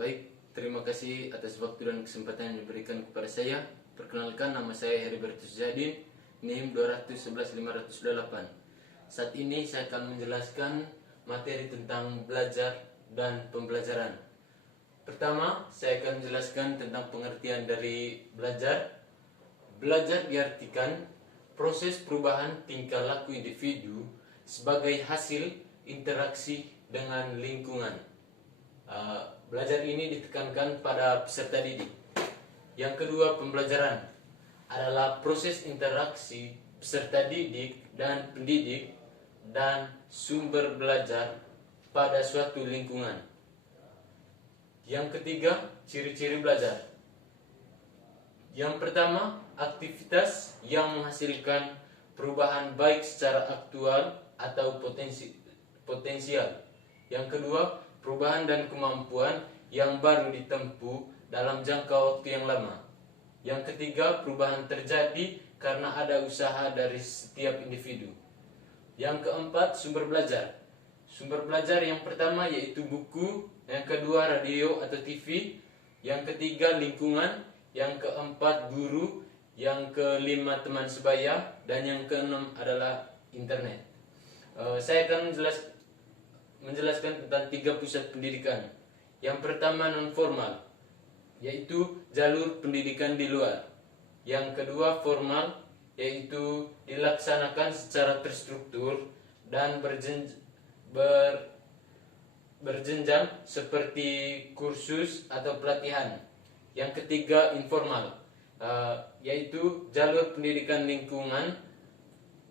Baik, terima kasih atas waktu dan kesempatan yang diberikan kepada saya. Perkenalkan, nama saya Heribertus Zadin, NIM 211508. Saat ini saya akan menjelaskan materi tentang belajar dan pembelajaran. Pertama, saya akan menjelaskan tentang pengertian dari belajar. Belajar diartikan proses perubahan tingkah laku individu sebagai hasil interaksi dengan lingkungan. Belajar ini ditekankan pada peserta didik. Yang kedua, pembelajaran adalah proses interaksi peserta didik dan pendidik dan sumber belajar pada suatu lingkungan. Yang ketiga, ciri-ciri belajar. Yang pertama, aktivitas yang menghasilkan perubahan baik secara aktual atau potensial. Yang kedua, perubahan dan kemampuan yang baru ditempuh dalam jangka waktu yang lama. Yang ketiga, perubahan terjadi karena ada usaha dari setiap individu. Yang keempat, sumber belajar. Sumber belajar yang pertama yaitu buku, yang kedua radio atau TV, yang ketiga lingkungan, yang keempat guru, yang kelima teman sebaya, dan yang keenam adalah internet. Saya akan menjelaskan tentang 3 pusat pendidikan. Yang pertama non formal, yaitu jalur pendidikan di luar. Yang kedua formal, yaitu dilaksanakan secara terstruktur dan berjenjang seperti kursus atau pelatihan. Yang ketiga informal, yaitu jalur pendidikan lingkungan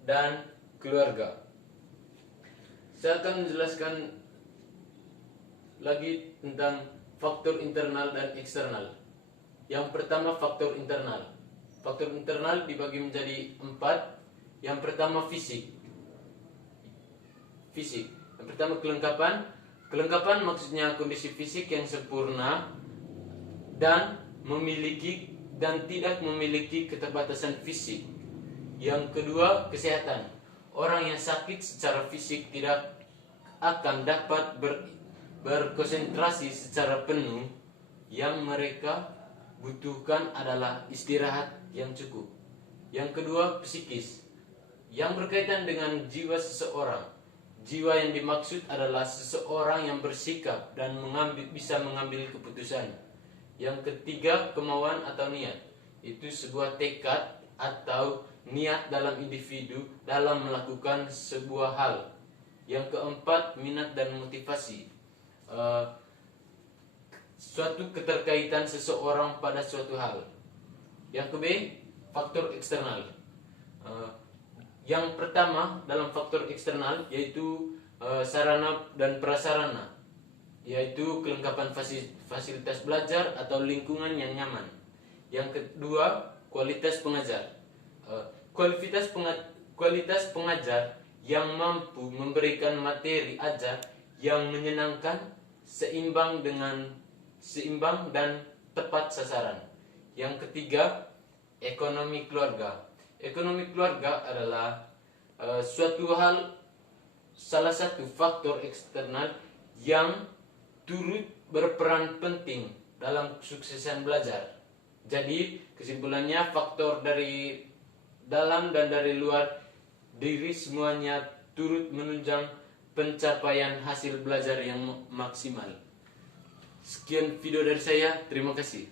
dan keluarga. Saya akan menjelaskan lagi tentang faktor internal dan eksternal. Yang pertama, faktor internal. Faktor internal dibagi menjadi 4. Yang pertama, fisik. Yang pertama, kelengkapan. Kelengkapan maksudnya kondisi fisik yang sempurna dan tidak memiliki keterbatasan fisik. Yang kedua, kesehatan. Orang yang sakit secara fisik tidak akan dapat berkonsentrasi secara penuh. Yang mereka butuhkan adalah istirahat yang cukup. Yang kedua, psikis, yang berkaitan dengan jiwa seseorang. Jiwa yang dimaksud adalah seseorang yang bersikap dan bisa mengambil keputusan. Yang ketiga, kemauan atau niat, itu sebuah tekad atau niat dalam individu dalam melakukan sebuah hal. Yang keempat, minat dan motivasi, suatu keterkaitan seseorang pada suatu hal. Yang ke B, faktor eksternal. Yang pertama dalam faktor eksternal yaitu sarana dan prasarana, yaitu kelengkapan fasilitas belajar atau lingkungan yang nyaman. Yang kedua, kualitas pengajar. Kualitas pengajar yang mampu memberikan materi ajar yang menyenangkan, seimbang dan tepat sasaran. Yang ketiga, ekonomi keluarga. Ekonomi keluarga adalah salah satu faktor eksternal yang turut berperan penting dalam kesuksesan belajar. Jadi kesimpulannya, faktor dari dalam dan dari luar diri semuanya turut menunjang pencapaian hasil belajar yang maksimal. Sekian video dari saya, terima kasih.